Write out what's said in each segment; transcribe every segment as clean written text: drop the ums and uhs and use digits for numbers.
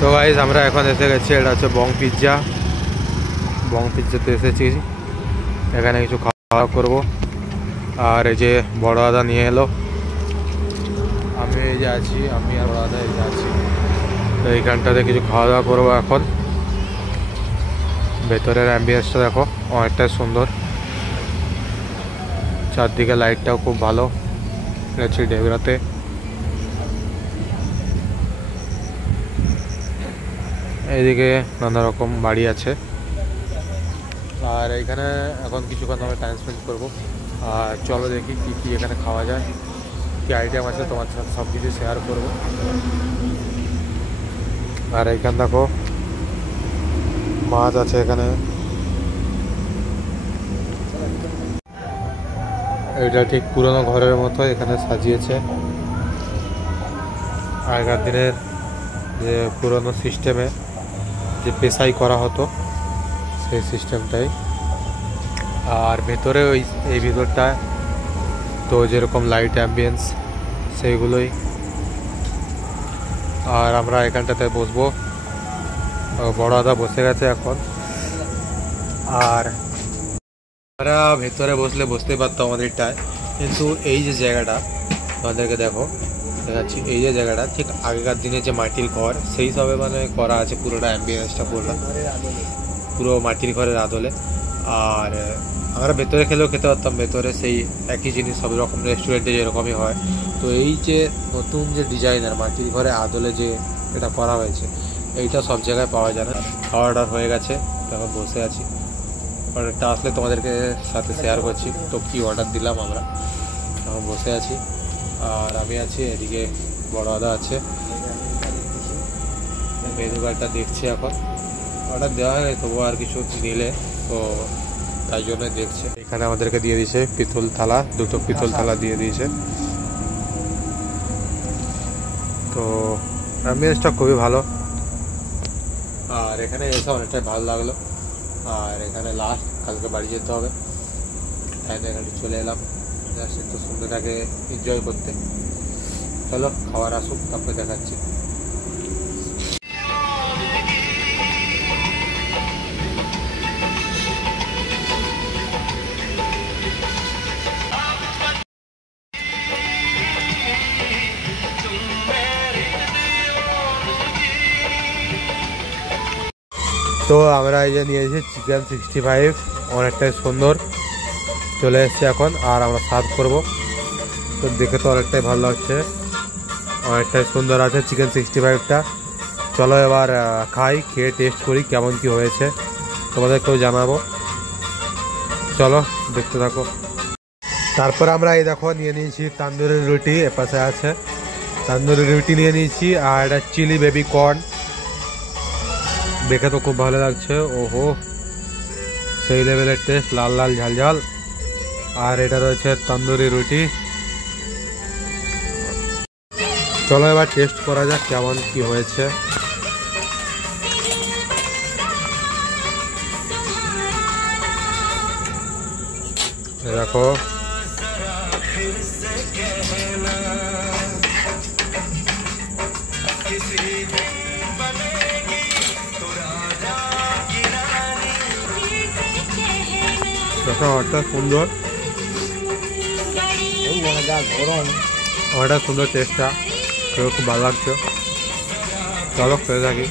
তো গাইস আমরা এখন এসে গেছি, এটা হচ্ছে বং পিৎজা। বং পিৎজাতে এসেছি, এখানে কিছু খাওয়া দাওয়া করবো। আর এই যে বড় দাদা নিয়ে এলো, আমি এই যে আছি, আমি আর বড় দাদা এই যে আছি। তো এইখানটাতে কিছু খাওয়া দাওয়া করবো এখন। ভেতরের অ্যাম্বিয়েন্সটা দেখো, অনেকটাই সুন্দর, চারদিকে লাইটটাও খুব ভালো। হচ্ছে ডেবরাতে। এইদিকে নানা রকম বাড়ি আছে। আর এইখানে এখন কিছুক্ষণ আমরা টাইম স্পেন্ড করবো। আর চলো দেখি কী কী এখানে খাওয়া যায়, কী আইটেম আছে, তোমার সাথে সব কিছু শেয়ার করবো। আর এইখানে দেখো মাছ আছে এখানে। এটা ঠিক পুরোনো ঘরের মতো এখানে সাজিয়েছে, আগেকার দিনের যে পুরোনো সিস্টেমে যে পেশাই করা হতো সেই সিস্টেমটাই। আর ভেতরে এই ভিতরটায় তো যেরকম লাইট অ্যাম্বিয়েন্স সেইগুলোই। আর আমরা এখানটাতে বসবো, বড় দাদা বসে গেছে এখন। আর আমরা ভেতরে বসলে বসতেই পারতাম আমাদেরটায়, কিন্তু এই যে জায়গাটা আমাদেরকে দেখো দেখাচ্ছি, এই যে জায়গাটা ঠিক আগেকার দিনে যে মাটির ঘর সেই সবে মানে করা আছে, পুরোটা অ্যাম্বিয়েন্সটা পুরো মাটির ঘরের আদলে। আর আমরা ভেতরে খেলেও খেতে পারতাম, ভেতরে সেই একই জিনিস সব রকম রেস্টুরেন্টে যেরকমই হয়। তো এই যে নতুন যে ডিজাইনার মাটির ঘরে আদলে যে এটা করা হয়েছে, এইটা সব জায়গায় পাওয়া যায় না। খাওয়া অর্ডার হয়ে গেছে, এখন বসে আছি, অর্ডারটা আসলে তোমাদেরকে সাথে শেয়ার করছি। তো কি অর্ডার দিলাম আমরা, এখন বসে আছি। আর আমি আছি এদিকে, বড় দাদা আছে, মেনু কার্ডটা দেখছি। এখন অর্ডার দেওয়া হয় তবুও আর কিছু নিলে তো তাই জন্য দেখছে। এখানে আমাদেরকে দিয়ে দিয়েছে পিতল থালা, দুটো পিতল থালা দিয়ে দিয়েছে। তো অ্যাম্বিয়েন্সটা খুবই ভালো, আর এখানে এসে অনেকটাই ভালো লাগলো। আর এখানে লাস্ট কালকে বাড়ি যেতে হবে, তাই এখানে চলে এলাম জাস্ট একটু সুন্দরটাকে এনজয় করতে। চলো খাবার আসুক, তারপরে দেখাচ্ছি। তো আমরা এই যে নিয়েছি চিকেন 65, অনেকটাই সুন্দর চলে এসছে এখন। আর আমরা সার্ভ করব, তো দেখে তো অনেকটাই ভালো লাগছে, অনেকটাই সুন্দর আছে চিকেন 65টা। চলো এবার খাই, খেয়ে টেস্ট করি কেমন কি হয়েছে, তোমাদেরকেও জানাবো। চলো দেখতে থাকো। তারপর আমরা এই দেখো নিয়ে নিয়েছি তান্দুরি রুটি, এপাশে আছে তান্দুরি রুটি নিয়ে নিয়েছি। আর এটা চিলি বেবি কর্ন, দেখে তো খুব ভালো লাগছে, ওহো সেই লেভেলের টেস্ট, লাল লাল ঝাল ঝাল। আর এটা রয়েছে তন্দুরি রুটি। চলো এবার টেস্ট করা যাক কেমন কি হয়েছে। দেখো অনেকটা সুন্দর, অনেকটা সুন্দর টেস্টটা, খুব ভালো লাগছে। চলো খেতে থাকি।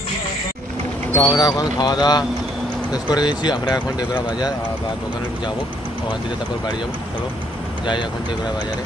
তো আমরা এখন খাওয়া দাওয়া শেষ করে দিয়েছি, আমরা এখন ডেবরা বাজার বা দোকানে যাবো, ওখান থেকে তারপর বাড়ি যাবো। চলো যাই এখন ডেবরা বাজারে।